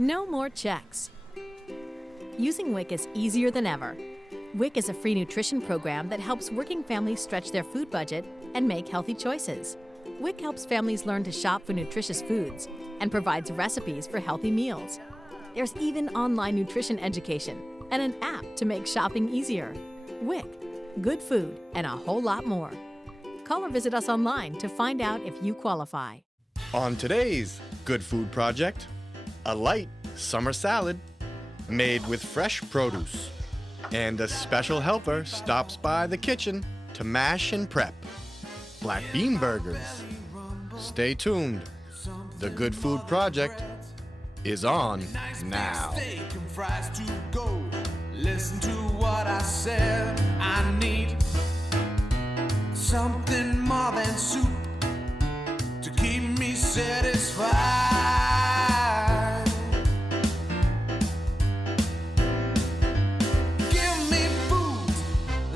No more checks. Using WIC is easier than ever. WIC is a free nutrition program that helps working families stretch their food budget and make healthy choices. WIC helps families learn to shop for nutritious foods and provides recipes for healthy meals. There's even online nutrition education and an app to make shopping easier. WIC, good food, and a whole lot more. Call or visit us online to find out if you qualify. On today's Good Food Project, a light summer salad made with fresh produce. And a special helper stops by the kitchen to mash and prep black bean burgers. Stay tuned. The Good Food Project is on now. Listen to what I said. I need something more than soup to keep me satisfied. Give me food,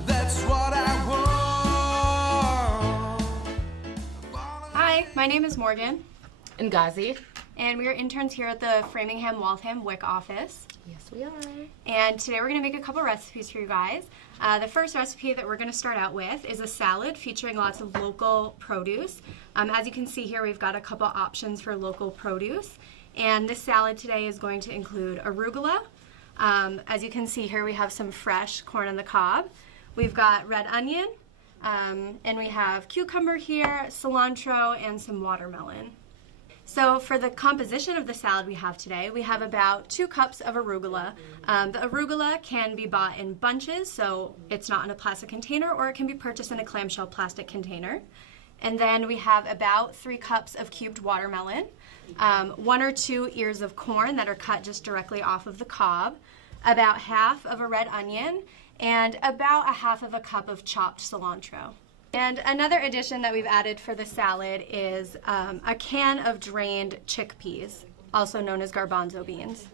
that's what I want. Hi, my name is Morgan. And Ghazi. And we are interns here at the Framingham Waltham WIC office. Yes, we are. And today we're going to make a couple recipes for you guys. The first recipe that we're going to start out with is a salad featuring lots of local produce. As you can see here, we've got a couple options for local produce. And this salad today is going to include arugula. As you can see here, we have some fresh corn on the cob. We've got red onion, and we have cucumber here, cilantro, and some watermelon. So for the composition of the salad we have today, we have about 2 cups of arugula. The arugula can be bought in bunches, so it's not in a plastic container, or it can be purchased in a clamshell plastic container. And then we have about 3 cups of cubed watermelon, 1 or 2 ears of corn that are cut just directly off of the cob, about half of a red onion, and about a half of a cup of chopped cilantro. And another addition that we've added for the salad is a can of drained chickpeas, also known as garbanzo beans.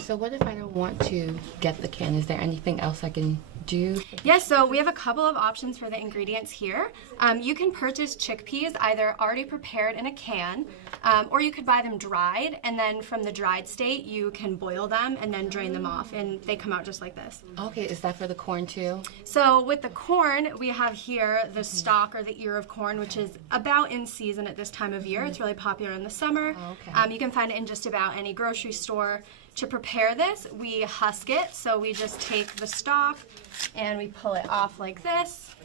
So what if I don't want to get the can? Is there anything else I can do? Yes, so we have a couple of options for the ingredients here. You can purchase chickpeas either already prepared in a can, or you could buy them dried, and then from the dried state you can boil them and then drain them off, and they come out just like this. Okay, is that for the corn too? So with the corn, we have here the stalk or the ear of corn, which is about in season at this time of year. It's really popular in the summer. Okay. You can find it in just about any grocery store. To prepare this, we husk it, so we just take the stalk and we pull it off like this.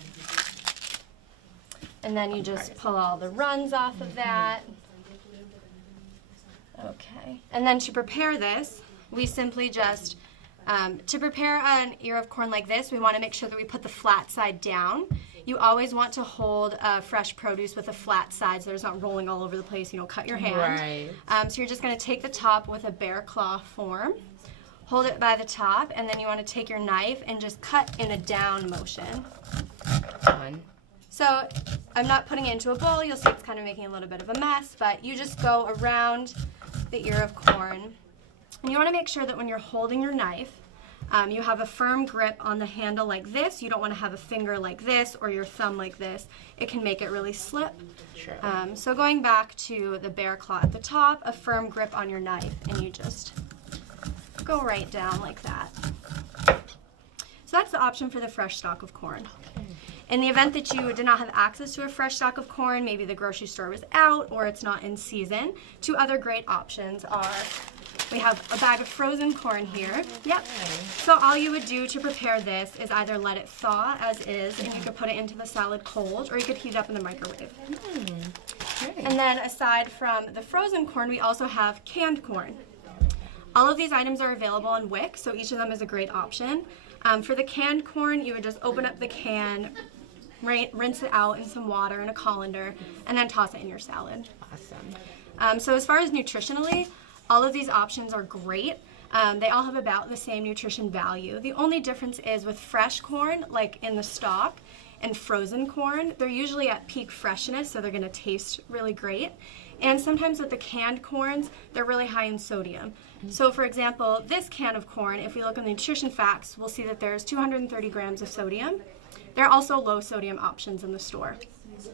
And then you just pull all the runs off of that. Okay. And then to prepare this, we simply just, to prepare an ear of corn like this, we want to make sure that we put the flat side down. You always want to hold fresh produce with a flat side so it's not rolling all over the place, cut your hand. Right. So you're just going to take the top with a bear claw form, hold it by the top, and then you want to take your knife and just cut in a down motion. Done. So I'm not putting it into a bowl. You'll see it's kind of making a little bit of a mess, but you just go around the ear of corn. And you want to make sure that when you're holding your knife, you have a firm grip on the handle like this. You don't want to have a finger like this or your thumb like this. It can make it really slip. Sure. So going back to the bear claw at the top, a firm grip on your knife, and you just go right down like that. So that's the option for the fresh stalk of corn. In the event that you did not have access to a fresh stalk of corn, maybe the grocery store was out or it's not in season, 2 other great options are, we have a bag of frozen corn here. Yep. So all you would do to prepare this is either let it thaw as is, and you could put it into the salad cold, or you could heat it up in the microwave. And then aside from the frozen corn, we also have canned corn. All of these items are available on WIC, so each of them is a great option. For the canned corn, you would just open up the can, rinse it out in some water in a colander, and then toss it in your salad. Awesome. So as far as nutritionally, all of these options are great. They all have about the same nutrition value. The only difference is with fresh corn, like in the stalk, and frozen corn, they're usually at peak freshness, so they're going to taste really great. And sometimes with the canned corns, they're really high in sodium. So for example, this can of corn, if we look in the nutrition facts, we'll see that there's 230 grams of sodium. There are also low sodium options in the store.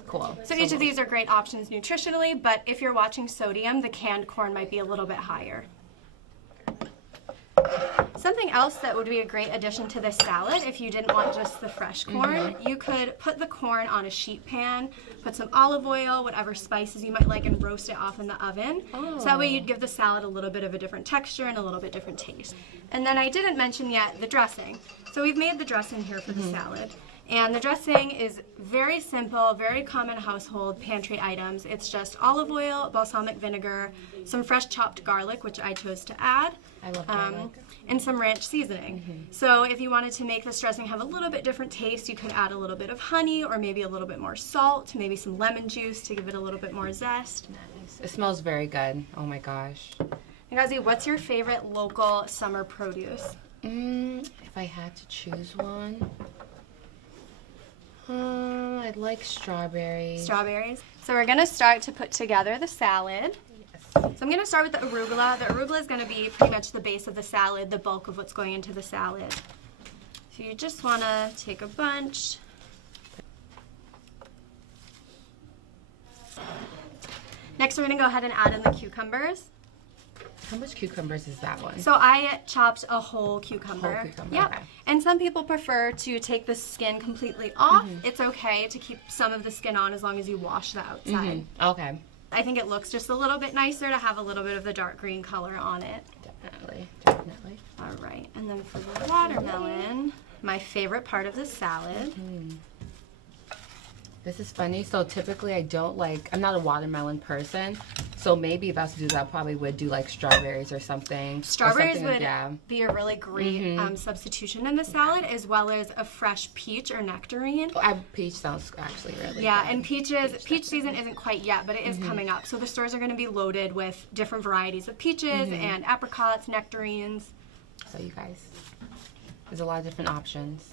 Cool. So each of these are great options nutritionally, but if you're watching sodium, the canned corn might be a little bit higher. Something else that would be a great addition to this salad, if you didn't want just the fresh corn, you could put the corn on a sheet pan, put some olive oil, whatever spices you might like, and roast it off in the oven. So that way you'd give the salad a little bit of a different texture and a little bit different taste. And then I didn't mention yet the dressing. So we've made the dressing here for the salad. And the dressing is very simple, very common household pantry items. It's just olive oil, balsamic vinegar, some fresh chopped garlic, which I chose to add. I love garlic. And some ranch seasoning. So if you wanted to make this dressing have a little bit different taste, you could add a little bit of honey or maybe a little bit more salt, maybe some lemon juice to give it a little bit more zest. Nice. It smells very good. Oh my gosh. Ngazi, what's your favorite local summer produce? If I had to choose one, I'd like strawberries. Strawberries. So we're gonna start to put together the salad. So I'm going to start with the arugula. The arugula is going to be pretty much the base of the salad, the bulk of what's going into the salad. So you just want to take a bunch. Next we're going to go ahead and add in the cucumbers. How much cucumbers is that one? So I chopped a whole cucumber. Whole cucumber, Yep. okay. And some people prefer to take the skin completely off. It's okay to keep some of the skin on as long as you wash the outside. Okay. I think it looks just a little bit nicer to have a little bit of the dark green color on it. Definitely, definitely. All right, and then for the watermelon, my favorite part of the salad. This is funny. So typically I'm not a watermelon person. So maybe if I was to do that, I probably would do like strawberries or something. Strawberries or something, would be a really great substitution in the salad, as well as a fresh peach or nectarine. Peach sounds actually really Yeah, good. and peach season isn't quite yet, but it is coming up. So the stores are going to be loaded with different varieties of peaches and apricots, nectarines. So you guys, there's a lot of different options.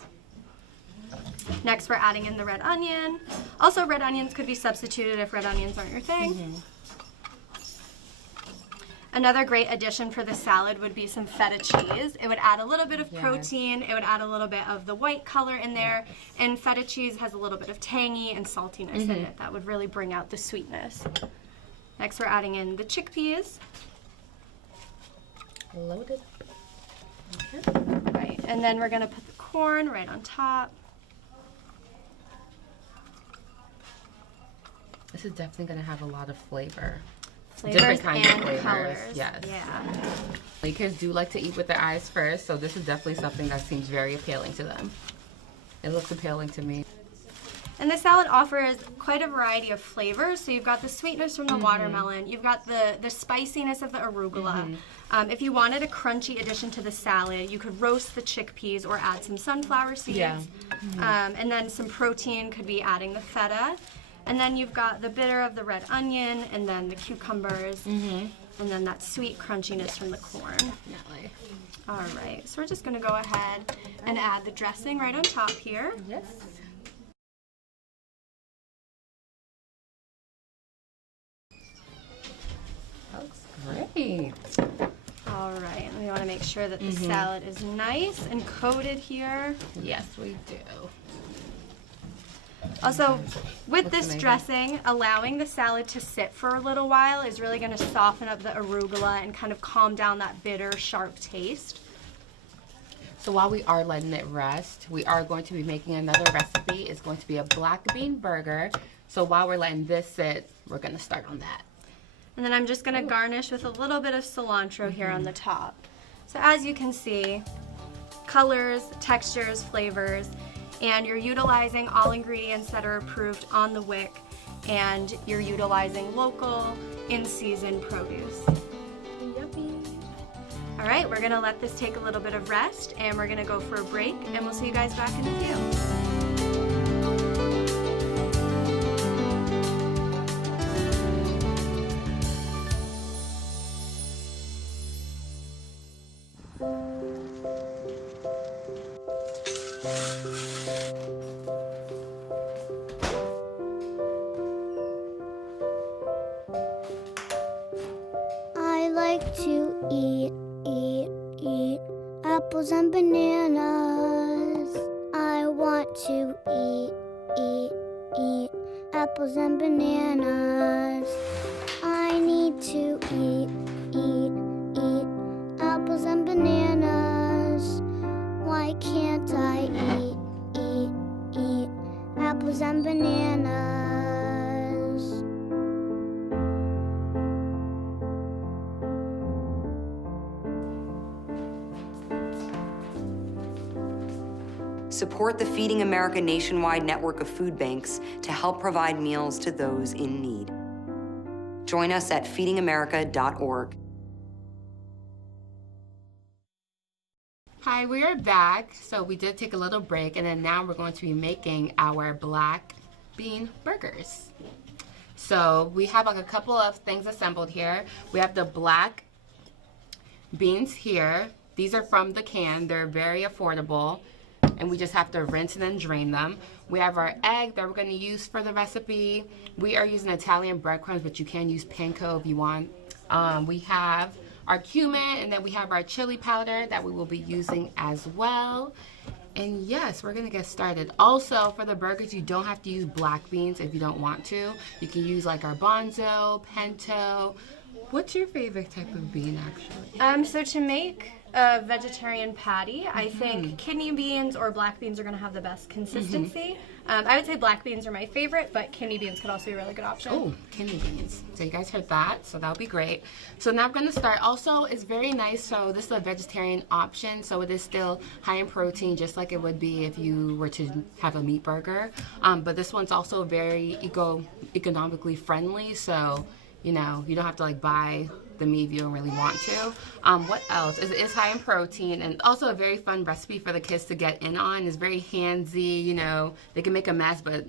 Next, we're adding in the red onion. Also, red onions could be substituted if red onions aren't your thing. Another great addition for the salad would be some feta cheese. It would add a little bit of protein. It would add a little bit of the white color in there. And feta cheese has a little bit of tangy and saltiness in it. That would really bring out the sweetness. Next, we're adding in the chickpeas. Loaded. Right, and then we're going to put the corn right on top. This is definitely going to have a lot of flavor. Flavors Different kinds of and flavors. colors. Yes. Yeah. Kids do like to eat with their eyes first, so this is definitely something that seems very appealing to them. It looks appealing to me. And the salad offers quite a variety of flavors. So you've got the sweetness from the watermelon. You've got the spiciness of the arugula. If you wanted a crunchy addition to the salad, you could roast the chickpeas or add some sunflower seeds. Yeah. And then some protein could be adding the feta. And then you've got the bitter of the red onion, and then the cucumbers, and then that sweet crunchiness from the corn. Definitely. All right, so we're just gonna go ahead and add the dressing right on top here. Yes. That looks great. All right, we want to make sure that the salad is nice and coated here. Yes, we do. Also, with this amazing. dressing, allowing the salad to sit for a little while is really going to soften up the arugula and kind of calm down that bitter, sharp taste. So while we are letting it rest, we are going to be making another recipe. It's going to be a black bean burger. So while we're letting this sit, we're going to start on that. And then I'm just going to garnish with a little bit of cilantro here on the top. So as you can see, colors, textures, flavors, and you're utilizing all ingredients that are approved on the WIC, and you're utilizing local, in-season produce. Yummy. All right, we're gonna let this take a little bit of rest, and we're gonna go for a break, and we'll see you guys back in a few. I like to eat apples and bananas. I want to eat apples and bananas. I need to eat apples and bananas. Support the Feeding America nationwide network of food banks to help provide meals to those in need. Join us at feedingamerica.org. Hi, we are back. So we did take a little break, and then now we're going to be making our black bean burgers. So we have like a couple of things assembled here. We have the black beans here. These are from the can. They're very affordable, and we just have to rinse and then drain them. We have our egg that we're going to use for the recipe. We are using Italian breadcrumbs, but you can use panko if you want. We have our cumin, and then we have our chili powder that we will be using as well. And yes, we're gonna get started. Also, for the burgers, you don't have to use black beans if you don't want to. You can use like garbanzo, pinto. What's your favorite type of bean, actually? So to make a vegetarian patty, I think kidney beans or black beans are going to have the best consistency. I would say black beans are my favorite, but kidney beans could also be a really good option. Oh, kidney beans. So you guys heard that, so that'll be great. So now I'm going to start. Also, it's very nice, so this is a vegetarian option, so it is still high in protein, just like it would be if you were to have a meat burger. But this one's also very economically friendly, so you know, you don't have to like buy the meat if you don't really want to. What else? It is high in protein, and also a very fun recipe for the kids to get in on. It's very handsy, you know, they can make a mess, but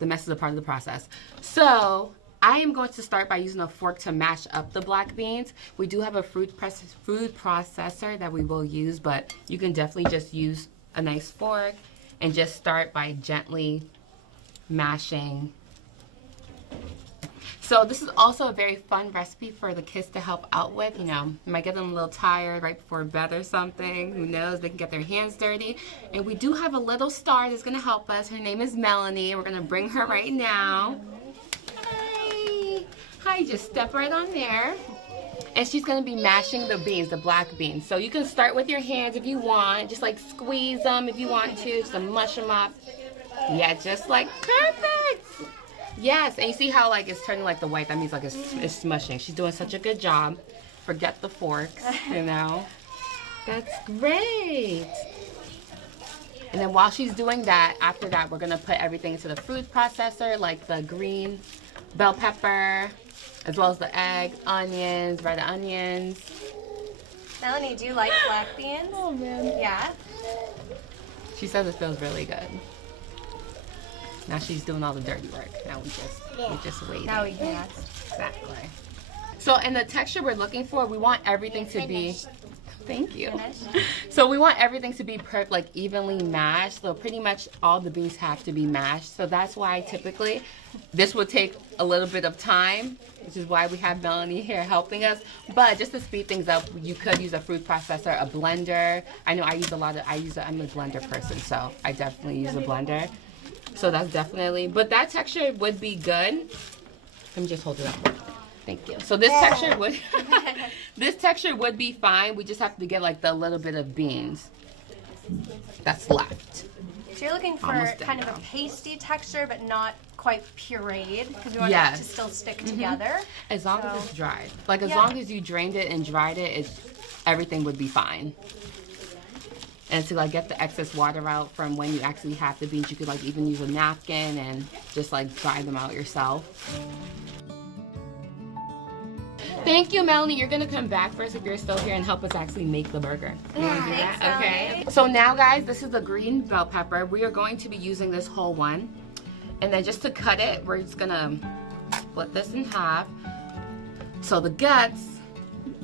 the mess is a part of the process. So I am going to start by using a fork to mash up the black beans. We do have a food processor that we will use, but you can definitely just use a nice fork and just start by gently mashing. So this is also a very fun recipe for the kids to help out with. You know, you might get them a little tired right before bed or something. Who knows? They can get their hands dirty. And we do have a little star that's going to help us. Her name is Melanie. We're going to bring her right now. Hi. Hi, just step right on there. And she's going to be mashing the beans, the black beans. So you can start with your hands if you want. Just like squeeze them if you want to. Just to mush them up. Yeah, just like perfect. Yes, and you see how like it's turning like the white. That means like it's smushing. She's doing such a good job. Forget the forks, you know. That's great. And then while she's doing that, after that, we're gonna put everything into the food processor, like the green bell pepper, as well as the egg, onions, red onions. Melanie, do you like black beans? Oh man. Yeah. She says it feels really good. Now she's doing all the dirty work. Now we just wait. Now we can. Exactly. So, and the texture we're looking for, we want everything to be. Thank you. So we want everything to be like evenly mashed. So pretty much all the beans have to be mashed. So that's why typically this would take a little bit of time, which is why we have Melanie here helping us. But just to speed things up, you could use a food processor, a blender. I know I'm a blender person, so I definitely use a blender. So that's definitely, but that texture would be good. Let me just hold it up. Thank you. So this texture would be fine. We just have to get like the little bit of beans that's left. So you're looking for kind of a pasty texture, but not quite pureed, because we want it to still stick together. As long as it's dried. Like as long as you drained it and dried it, everything would be fine. And to like get the excess water out from when you actually have the beans, you could like even use a napkin and just like dry them out yourself. Thank you, Melanie. You're gonna come back first if you're still here and help us actually make the burger. You wanna do that? Okay. So now guys, this is the green bell pepper. We are going to be using this whole one. And then just to cut it, we're just gonna split this in half. So the guts,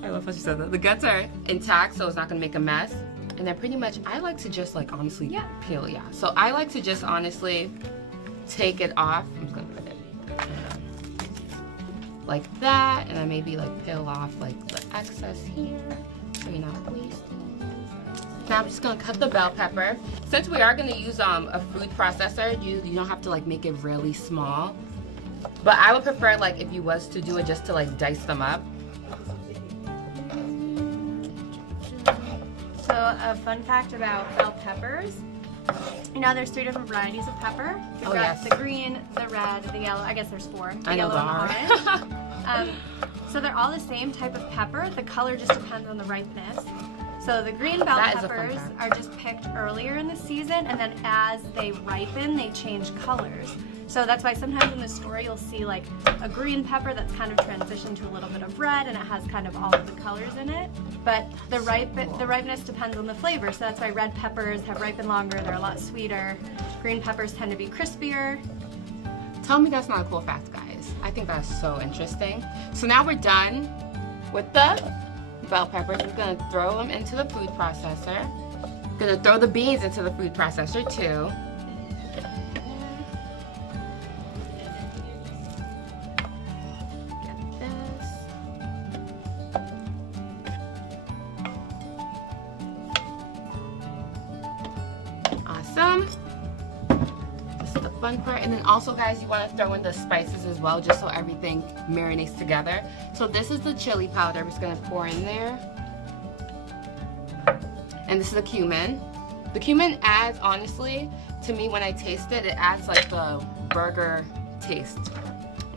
I love how she said that. The guts are intact, so it's not gonna make a mess. And then pretty much, I like to just like honestly peel, So I like to just honestly take it off. I'm just gonna put it like that, and then maybe like peel off like the excess here, so you're not wasting. Now I'm just gonna cut the bell pepper. Since we are gonna use a food processor, you don't have to like make it really small. But I would prefer like if you was to do it just to like dice them up. So a fun fact about bell peppers, you know there's 3 different varieties of pepper. We've got the green, the red, the yellow. I guess there's 4. The yellow and the orange. So they're all the same type of pepper. The color just depends on the ripeness. So the green bell That is a fun peppers fact. are just picked earlier in the season, and then as they ripen, they change colors. So that's why sometimes in the store you'll see like a green pepper that's kind of transitioned to a little bit of red, and it has kind of all of the colors in it. But the ripeness depends on the flavor, so that's why red peppers have ripened longer, they're a lot sweeter. Green peppers tend to be crispier. Tell me that's not a cool fact, guys. I think that's so interesting. So now we're done with the bell peppers. We're gonna throw them into the food processor. Gonna throw the beans into the food processor too. Get this. Awesome. This is the fun part. And then also, guys, you want to throw in the spices as well, just so everything marinates together. So this is the chili powder. We're just gonna pour in there. And this is the cumin. The cumin adds, honestly, to me when I taste it, it adds like the burger taste.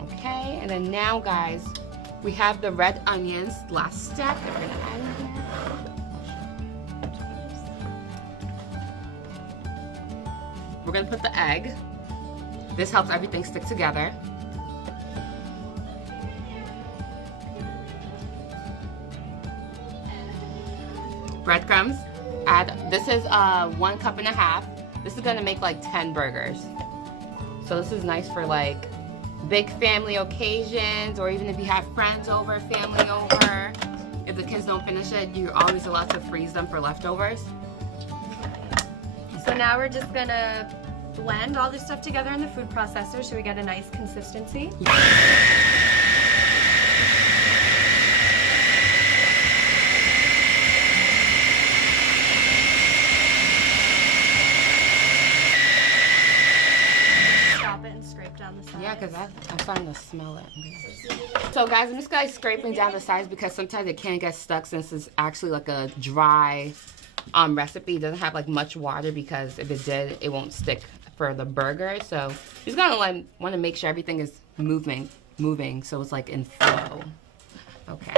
Okay, and then now, guys, we have the red onions. Last step that we're gonna add in here. We're gonna put the egg. This helps everything stick together. Breadcrumbs. This is 1.5 cups. This is gonna make like 10 burgers. So this is nice for like big family occasions, or even if you have friends over, family over. If the kids don't finish it, you're always allowed to freeze them for leftovers. So now we're just gonna blend all this stuff together in the food processor so we get a nice consistency. Stop it and scrape down the sides. Yeah, because I'm starting to smell it. So guys, I'm just gonna scraping down the sides because sometimes it can get stuck since it's actually like a dry recipe. It doesn't have like much water, because if it did, it won't stick for the burger. So you're just gonna want to make sure everything is moving, so it's like in flow. Okay.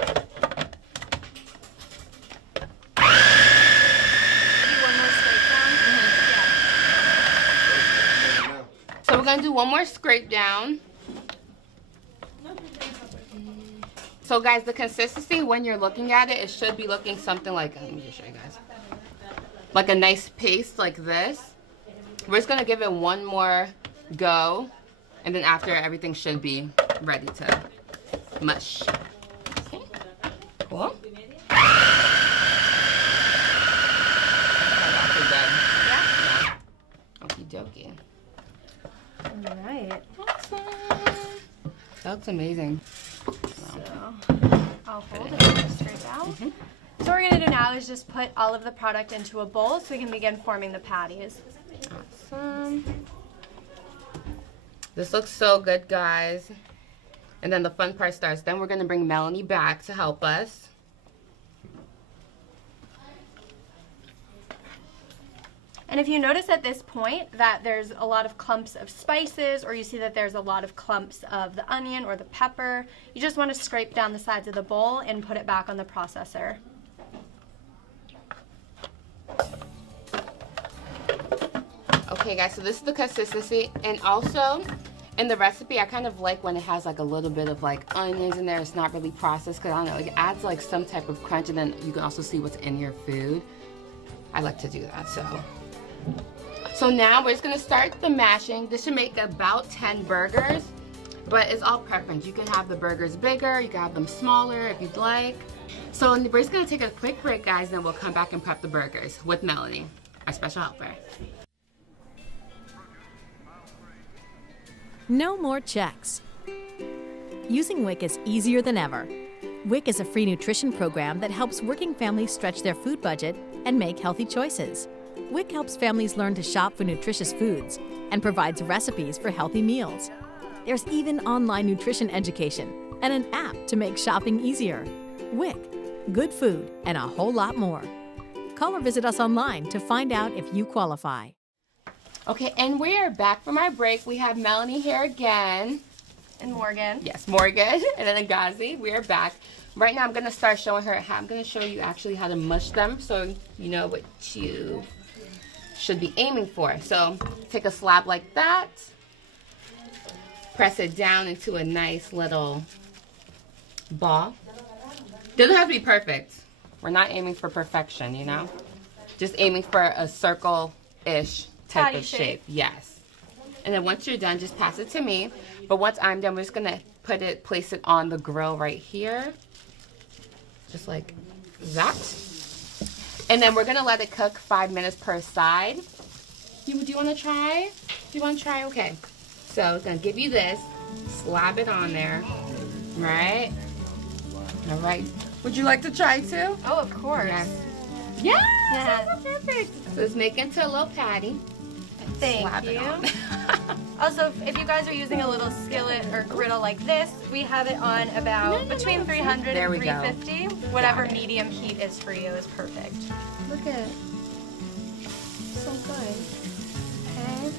So we're gonna do one more scrape down. So guys, the consistency when you're looking at it, it should be looking something like, let me just show you guys, like a nice paste like this. We're just gonna give it one more go, and then after, everything should be ready to mush. Okay, cool. Yeah. Okie dokie. All right. Awesome. That looks amazing. So I'll hold it and scrape out. So what we're gonna do now is just put all of the product into a bowl so we can begin forming the patties. Awesome. This looks so good, guys. And then the fun part starts. Then we're gonna bring Melanie back to help us. And if you notice at this point that there's a lot of clumps of spices, or you see that there's a lot of clumps of the onion or the pepper, you just want to scrape down the sides of the bowl and put it back on the processor. Okay, guys, so this is the consistency. And also, in the recipe, I kind of like when it has like a little bit of like onions in there. It's not really processed, because I don't know, it adds like some type of crunch, and then you can also see what's in your food. I like to do that, So now we're just gonna start the mashing. This should make about 10 burgers, but it's all preference. You can have the burgers bigger, you can have them smaller if you'd like. So we're just gonna take a quick break, guys, then we'll come back and prep the burgers with Melanie, our special helper. No more checks. Using WIC is easier than ever. WIC is a free nutrition program that helps working families stretch their food budget and make healthy choices. WIC helps families learn to shop for nutritious foods and provides recipes for healthy meals. There's even online nutrition education and an app to make shopping easier. WIC, good food, and a whole lot more. Call or visit us online to find out if you qualify. Okay, and we are back from our break. We have Melanie here again. And Morgan. Yes, Morgan, and then Agazi. We are back. right now I'm gonna start showing her how, I'm gonna show you actually how to mush them so you know what you should be aiming for. So take a slab like that, press it down into a nice little ball. Doesn't have to be perfect. We're not aiming for perfection, you know? Just aiming for a circle-ish type Patty of shape. Yes. And then once you're done, just pass it to me. But once I'm done, we're just gonna place it on the grill right here. Just like that. And then we're gonna let it cook 5 minutes per side. Do you wanna try? Do you wanna try? Okay. So I'm gonna give you this, slab it on there, right? All right. Would you like to try too? Oh, of course. Yes. Yes, Yeah. that's perfect. So let's make it into a little patty. Thank Slap it you. on. Also, if you guys are using a little skillet or griddle like this, we have it on about between 300 There and we go. 350. Whatever Got it. medium heat is for you is perfect. Look at it. So good. Okay.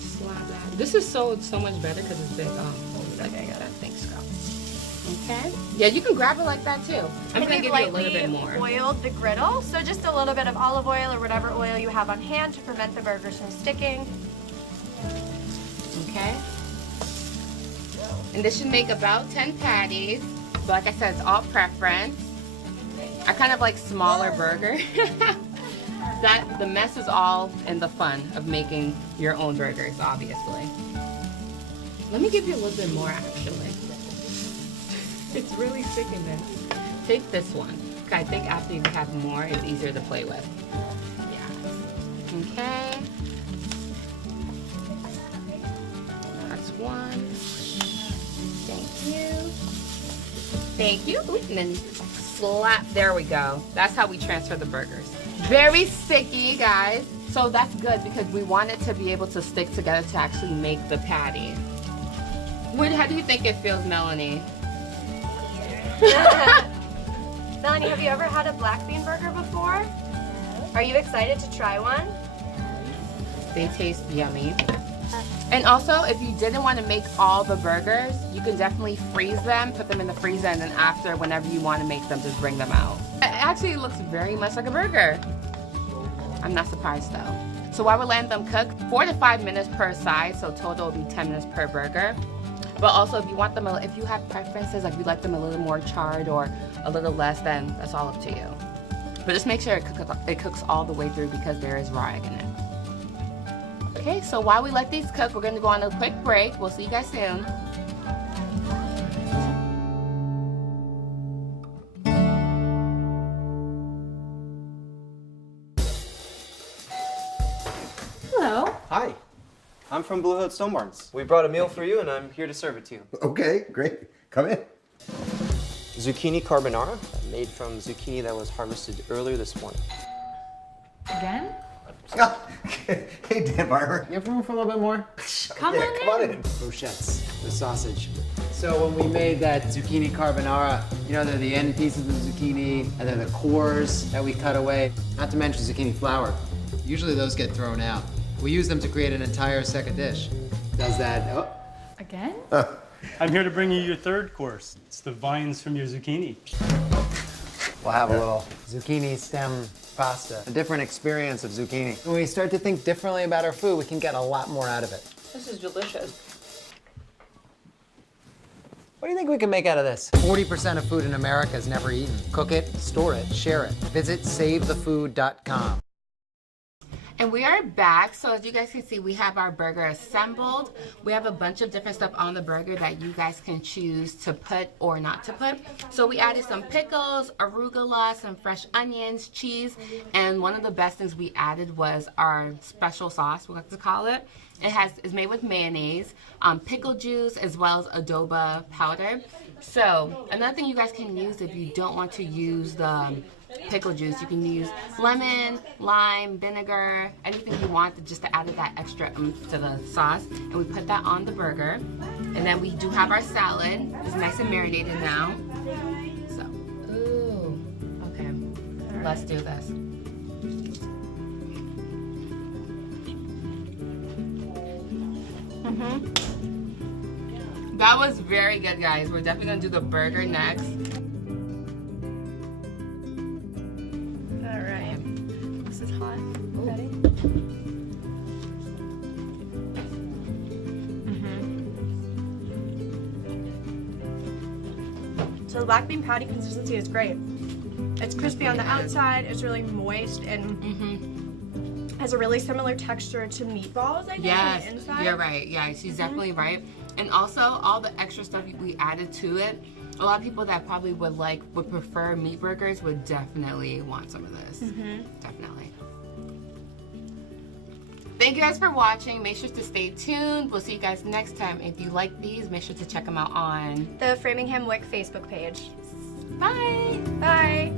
Slap that. This is so much better because it's big. Okay, got it. Thanks, girl. Okay. Yeah, you can grab it like that too. I'm gonna we've give you a little bit more. oiled the griddle, so just a little bit of olive oil or whatever oil you have on hand to prevent the burgers from sticking. Okay. And this should make about 10 patties. But like I said, it's all preference. I kind of like smaller burger. The mess is all in the fun of making your own burgers, obviously. Let me give you a little bit more, actually. It's really sticking there. Take this one. Okay, I think after you have more, it's easier to play with. Yeah. Okay. That's one. Thank you. Thank you. Ooh, and then slap. There we go. That's how we transfer the burgers. Very sticky, guys. So that's good because we want it to be able to stick together to actually make the patty. How do you think it feels, Melanie? Melanie, have you ever had a black bean burger before? Are you excited to try one? They taste yummy. And also, if you didn't want to make all the burgers, you can definitely freeze them, put them in the freezer, and then after, whenever you want to make them, just bring them out. It actually looks very much like a burger. I'm not surprised though. So while we're letting them cook, 4 to 5 minutes per side, so total will be 10 minutes per burger. But also, if you want them, if you have preferences, like you like them a little more charred or a little less, then that's all up to you. But just make sure it cooks all the way through because there is raw egg in it. Okay, so while we let these cook, we're going to go on a quick break. We'll see you guys soon. Hello. Hi, I'm from Blue Hood Stone Barns. We brought a meal for you and I'm here to serve it to you. Okay, great. Come in. Zucchini carbonara, made from zucchini that was harvested earlier this morning. Again? Hey, Dan Barber. You have room for a little bit more? Come on in. Brochettes, the sausage. So when we made that zucchini carbonara, you know, they're the end pieces of the zucchini, and they're the cores that we cut away. Not to mention zucchini flour. Usually those get thrown out. We use them to create an entire second dish. Does that, Again? I'm here to bring you your third course. It's the vines from your zucchini. We'll have a little zucchini stem pasta. A different experience of zucchini. When we start to think differently about our food, we can get a lot more out of it. This is delicious. What do you think we can make out of this? 40% of food in America is never eaten. Cook it, store it, share it. Visit savethefood.com. And we are back. So as you guys can see, we have our burger assembled. We have a bunch of different stuff on the burger that you guys can choose to put or not to put. So we added some pickles, arugula, some fresh onions, cheese, and one of the best things we added was our special sauce, we like to call it. It's made with mayonnaise, pickle juice, as well as adobo powder. So another thing you guys can use if you don't want to use the pickle juice, you can use lemon, lime, vinegar, anything you want just to add that extra oomph to the sauce. And we put that on the burger. And then we do have our salad. It's nice and marinated now. So, ooh, okay, let's do this. That was very good, guys. We're definitely gonna do the burger next. All right. This is hot. Ready? So the black bean patty consistency is great. It's crispy on the outside. It's really moist and has a really similar texture to meatballs, I think, Yes, on the inside. you're right. Yeah, she's definitely right. And also, all the extra stuff we added to it, a lot of people that probably would prefer meat burgers would definitely want some of this. Definitely. Thank you guys for watching. Make sure to stay tuned. We'll see you guys next time. If you like these, make sure to check them out on The Framingham WIC Facebook page. Bye. Bye.